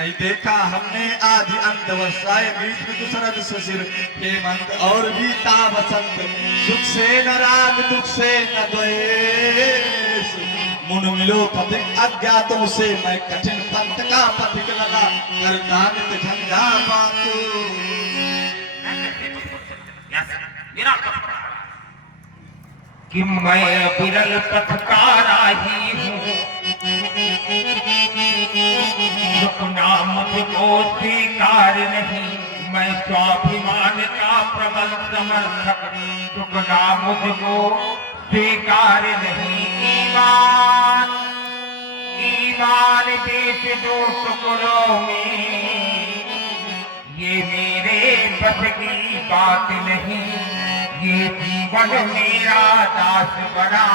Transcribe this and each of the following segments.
नहीं देखा हमने आदि अंत वर्षाए बीच में शरद शिशिर हेमंत और बीता बसंत सुख से न राग दुख से न द्वेष मुन मिलो पथिक अज्ञातों से मैं कठिन पंथ का पथिक लगा करता नित झंझा पातू कि मैं विरल पथ का राही हूँ रुकना मुझको स्वीकार नहीं मैं स्वाभिमान का प्रबल समर्थक रुकना मुझको स्वीकार नहीं ईमान ईमान देश दो टुकड़ों में ये मेरे बस की बात नहीं ये जीवन मेरा दास बना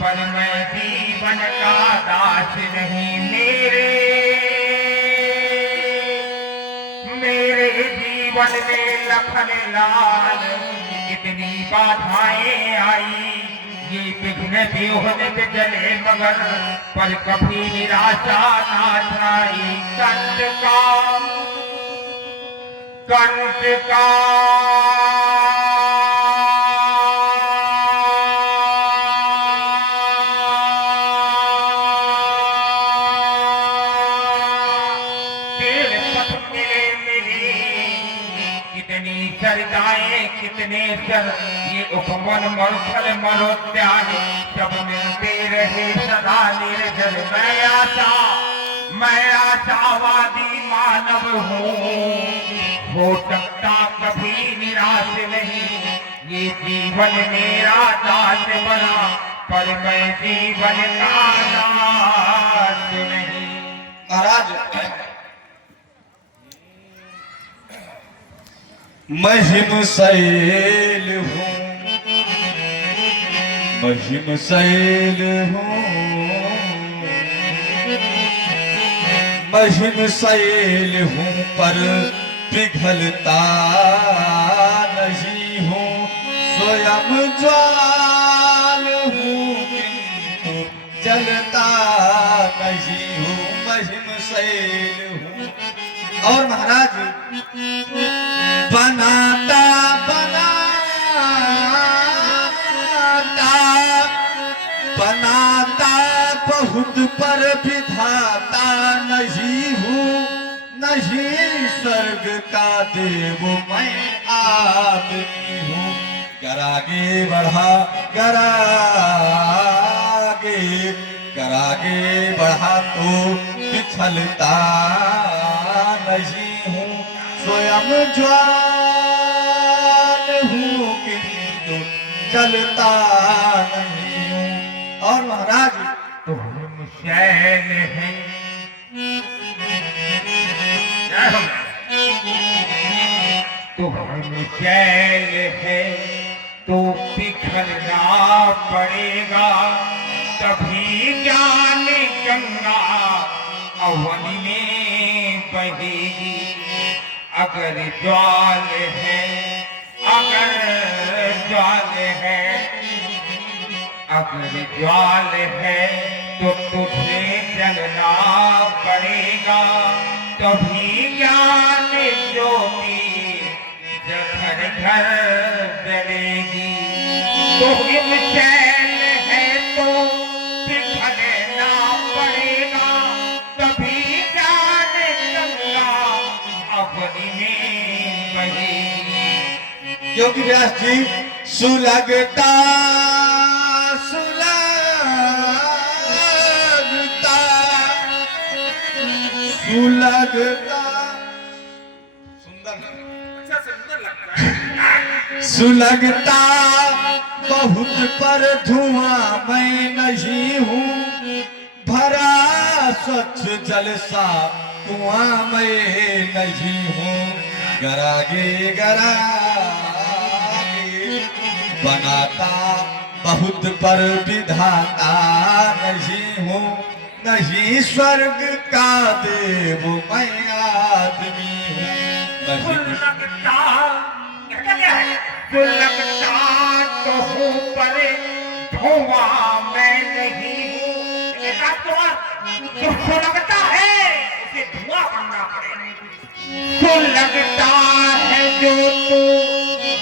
पर मैं जीवन का दास नहीं मेरे जीवन में लखन लाल कितनी बाधाएं आई ये विघ्न व्यूहन चले मगर पर कभी निराशा ना छाई कंठ का कितने सर ये उपवन मरुथल मरोद्यान सब मिलते रहे सदा निर्जल मैं आशावादी मानव हूँ हो सकता कभी निराश नहीं ये जीवन मेरा दास बना पर मैं जीवन का दास नहीं। महाराज महिम शैल हूँ महिम शैल हूँ महिम शैल हूँ पर पिघलता नहीं हूँ स्वयं ज्वाल हूँ किंतु जलता नहीं हूँ महिम शैल हूँ। और महाराज बनाता बनाता बनाता बहुत पर विधाता नहीं हूँ नहीं स्वर्ग का देव मैं आदमी हूँ करागे बढ़ा करागे बढ़ा तो पिछलता नहीं हूँ स्वयं ज्वाल हूँ किंतु चलता नहीं हूँ। और महाराज तुम शैल है तुम शैल है तो पिघलना पड़ेगा तभी ज्ञान गंगा अवनी में बहेगी अगर ज्वाल है अगर ज्वाल है तो तुझे जलना पड़ेगा तभी ज्ञान ज्योति घर घर जलेगी तो हिम शैल है तो पिघलना पड़ेगा तभी ज्ञान गंगा अपनी में बहेगी। क्योंकि व्यास जी सुलगता सुलगता बहुत पर धुआं मैं नहीं हूँ भरा स्वच्छ जल सा कुआं मैं नहीं हूँ गरागे बनाता बहुत पर विधाता नहीं हूँ नहीं स्वर्ग का देव मैं आदमी हूँ लगता तो हूँ पर धुआं मैं नहीं हूँ। लगता है उसे धुआं मांगना पड़े। तो लगता है जो तू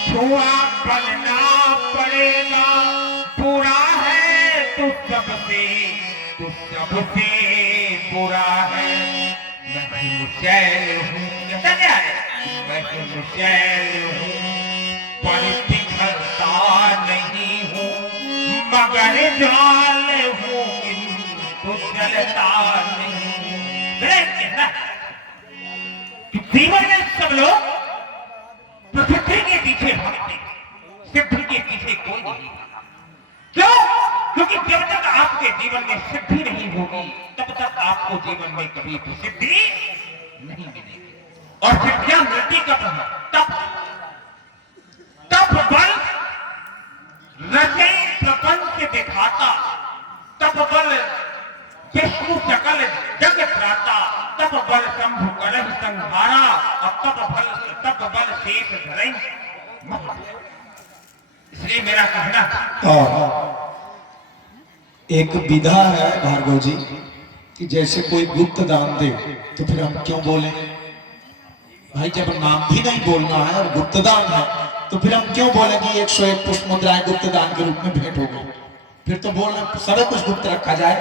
छुआ बनना पड़ेगा, बुरा है तू सबसे बुरा है। मैं मुशैल हूँ, क्या है? मैं मुशैल हूँ पर पिघलता नहीं हूँ, मगर जाल हूँ तो जलता नहीं हूँ। जीवन में सब लोग प्रसिद्धि के पीछे भागते, सिद्धि के पीछे कोई नहीं भागा। क्यों? क्योंकि जब तक आपके जीवन में सिद्धि नहीं होगी तब तक आपको जीवन में कभी प्रसिद्धि नहीं मिलेगी। और सिद्धियां मिलती कब है? तब बल रचे प्रपंच दिखाता, तब बल विष्णु सकल जग त्राता, तब बल शंभु करह संहारा, और तब बल शेष धरे। इसलिए मेरा कहना एक विधा है भार्गव जी कि जैसे कोई गुप्त दान दे तो फिर हम क्यों बोलें भाई, जब नाम भी नहीं बोलना है और गुप्त दान है तो फिर हम क्यों बोलें कि 101 पुष्प मुद्राएं गुप्त दान के रूप में भेंट हो गई। फिर तो बोलना सारा कुछ गुप्त रखा जाए,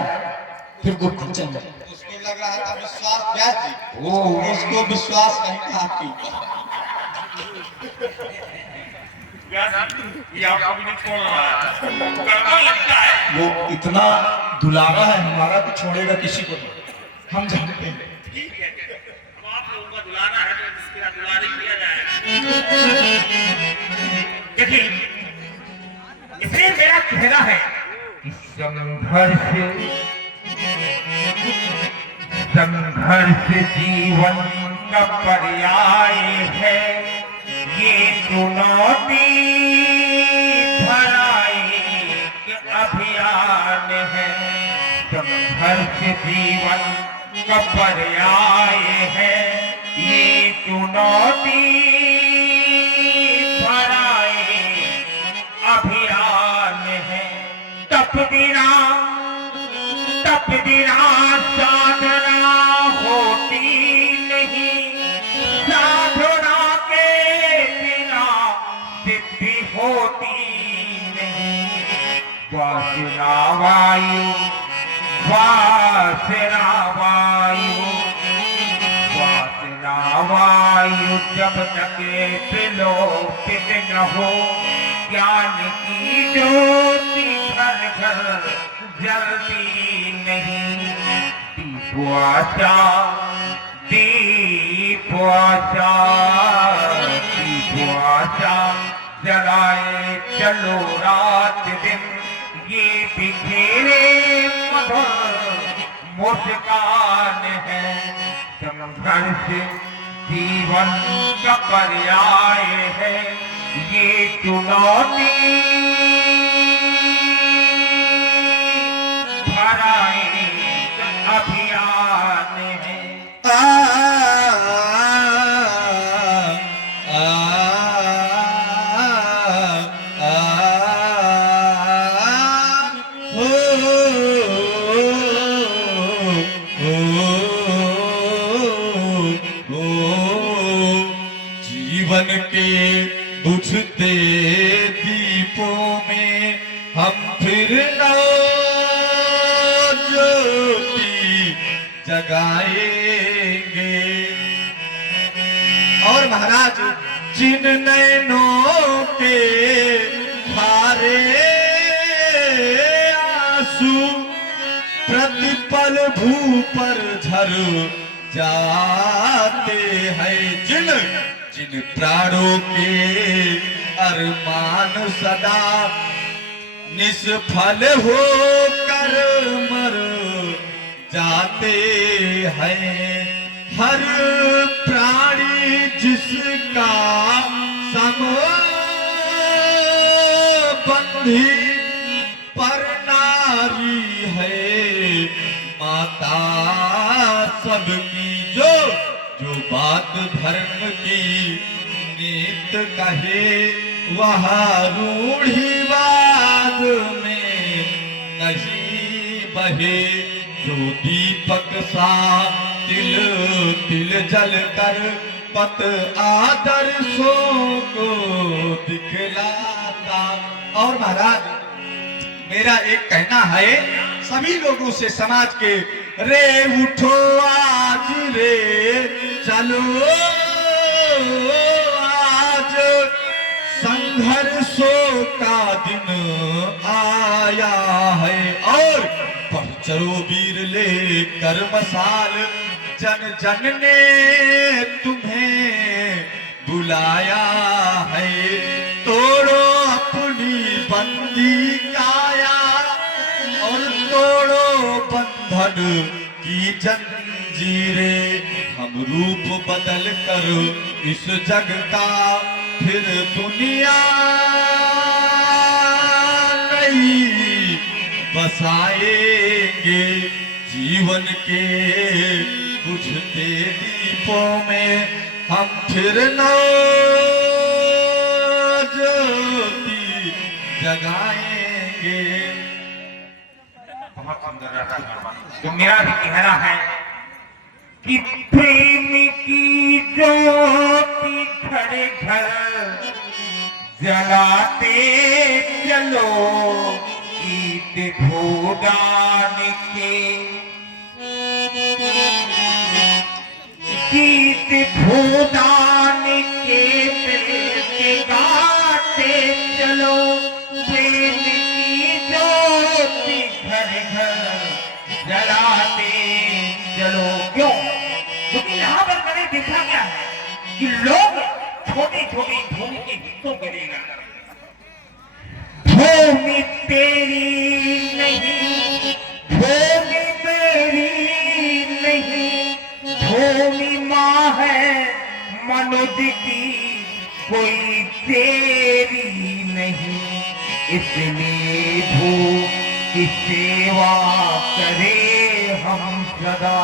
फिर गुप्त चल जाए। उसको लग रहा था विश्वास व्यास जी, उसको विश्वास नहीं था आपकी। वो इतना दुलारा है हमारा कि छोड़ेगा किसी को नहीं, हम जानते हैं। आप लोगों का दुलारा है तो इसका दुलारी किया जाएगा। देखिए, इसलिए मेरा कहना है कि संघर्ष जीवन का पर्याय है, ये चुनौती भरा एक अभियान है। संघर्ष जीवन का पर्याय है, ये चुनौती भरा एक अभियान है। तपदिना साधना होती नहीं, साधना के बिना सिद्धि होती नहीं। वासना वायु जब तक विलोपित न हो, ज्ञान की ज्योति घर घर जलती नहीं। दीप आशा जलाए चलो रात दिन, ये बिखेरे मधुर मुस्कान है। संघर्ष जीवन का पर्याय है, ये चुनौती भरा एक अभियान है। जीवन के बुझते दीपों में हम फिर नौ ज्योति जगाएंगे। और महाराज जिन नैनों के धारे आंसू प्रतिपल भू पर झर जाते हैं, जिन प्राणों के अरमान सदा निष्फल हो कर मर जाते हैं। हर प्राणी जिसका बंधी पर नारी है, माता सबकी जो बात धर्म की नीत कहे, वह रूढ़िवाद में नहीं बहे। जो दीपक सा तिल तिल जल कर पत आदर्शों को दिखलाता। और महाराज मेरा एक कहना है सभी लोगों से, समाज के, रे उठो आज रे चलो आज संघर्षों का दिन आया है। और बढ़ चलो वीर लेकर मसाल, जन जन ने तुम्हें बुलाया है। तोड़ो अपनी बंदी काया और तोड़ो बंधन की जंजीरें। हम रूप बदल कर इस जग का फिर दुनिया नई बसाएंगे। जीवन के बुझते दीपों में हम फिर नौ ज्योति जगाएंगे। बहुत सुंदर रहा। तो मेरा भी कहना है कि प्रेम की ज्योति घर घर जलाते चलो, गीत भूदान के गीत भूदान के गाते चलो। प्रेम की ज्योति घर घर जलाते चलो। क्यों? क्योंकि यहाँ पर मैंने देखा क्या है कि लोग छोटी छोटी भूमि के हिस्सों करेगा। भूमि तेरी नहीं, भूमि मेरी नहीं, भूमि माँ है मनुष्य की, कोई तेरी नहीं। इसलिए भू की सेवा करे हम सदा।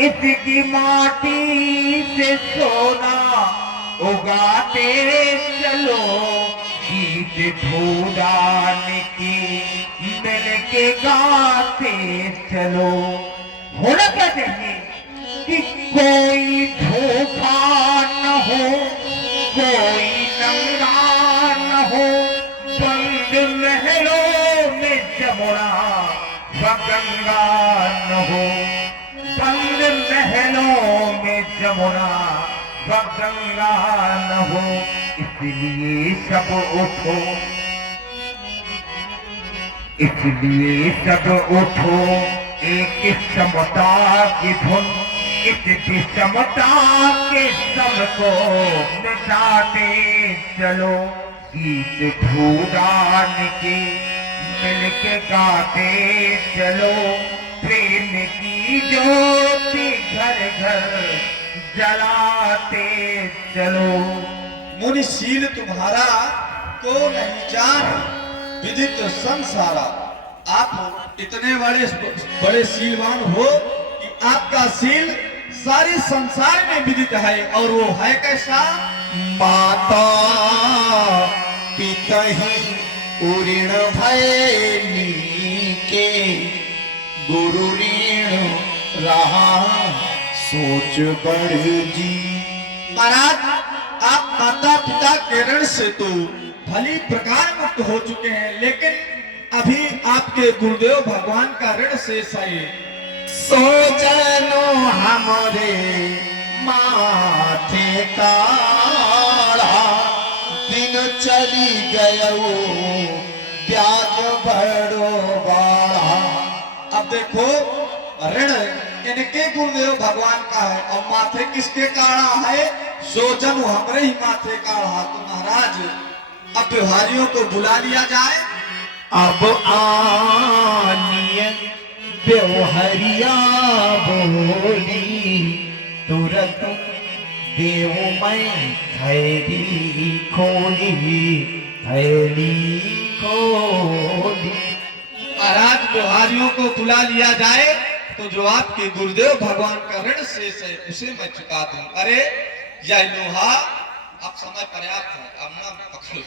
इसकी माटी से सोना उगाते चलो, गीत भूदान की मिल के गाते चलो। होना क्या चाहिए कि कोई धोखा न हो, कोई नंगा न हो, बंद महलों में जमुना गंगा न हो, बंद महलों में जमुना गंगा न हो। इसलिए सब उठो, इसलिए सब उठो, एक समता की धुन, इस विषमता के सब को मिटाते चलो। गीत भूदान के मिल के गाते चलो। प्रेम की ज्योति घर घर जलाते चलो। मुनिशील तुम्हारा को नहीं जान विदित संसारा। आप इतने बड़े शीलवान हो कि आपका शील सारे संसार में विदित है। और वो है कैसा? माता पिता ही उऋण भैली के, गुरु ऋण रहा सोच बड़ जी। महाराज आप माता पिता के ऋण से तो भली प्रकार मुक्त हो चुके हैं, लेकिन अभी आपके गुरुदेव भगवान का ऋण शेष है। सोचनो हमरे माथे काड़ा, दिन चली गयो प्याज बड़ो बाड़ा। अब देखो ऋण इनके गुरुदेव भगवान का है और माथे किसके काढ़ा है? सो जन हमरे ही माथे काढ़ा। तो महाराज अब व्यवहारियों को बुला लिया जाए। अब आनिय व्यवहरिया बोली, तुरंत देव मैं थैली खोली, थैली खोली। महाराज व्यवहारियों को बुला लिया जाए तो जो आपके गुरुदेव भगवान का ऋण शेष है उसे मैं चुका दूं। अरे यह लोहा अब समय पर्याप्त है, अब ना पकड़ो।